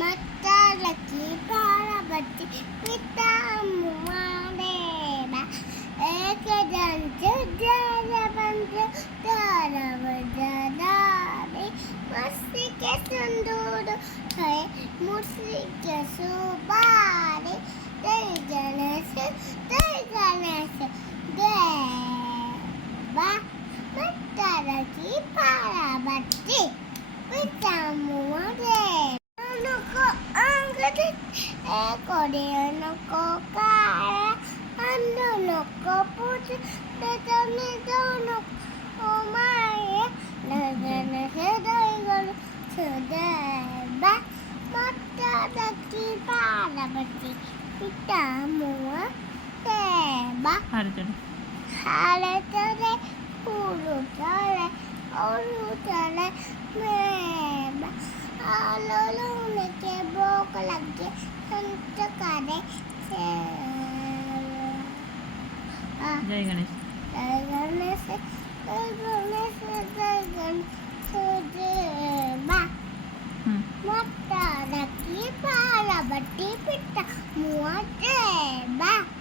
ಮತ್ತಲಕ್ಕಿ ಪಾರಬತ್ತಿ ಪಿತಾಮುಮಾದೇವ Ekadanta ಜಲಬಂಧ ತಾರವಜದಾರಿ ಮಸ್ತಿಕೆ ಸಂದೂರು high ಮುಸ್ಲಿಕೆ ಸುಬಾರಿ Jai Ganesha Deva ಮತ್ತಲಕ್ಕಿ ಪಾರಬತ್ತಿ ಪಿತಾಮುಮಾದೇವ Anoko angkat ekor anoko kara anoko putih datangnya donok omaya nagana sedaigal sedaba mata daki pada beti kita mua seba hale tare uru tare meba Alolong ke bok lagi untuk kare Jai Ganesh Jai Ganesh Sudeba Mata lagi para bati pita muat deba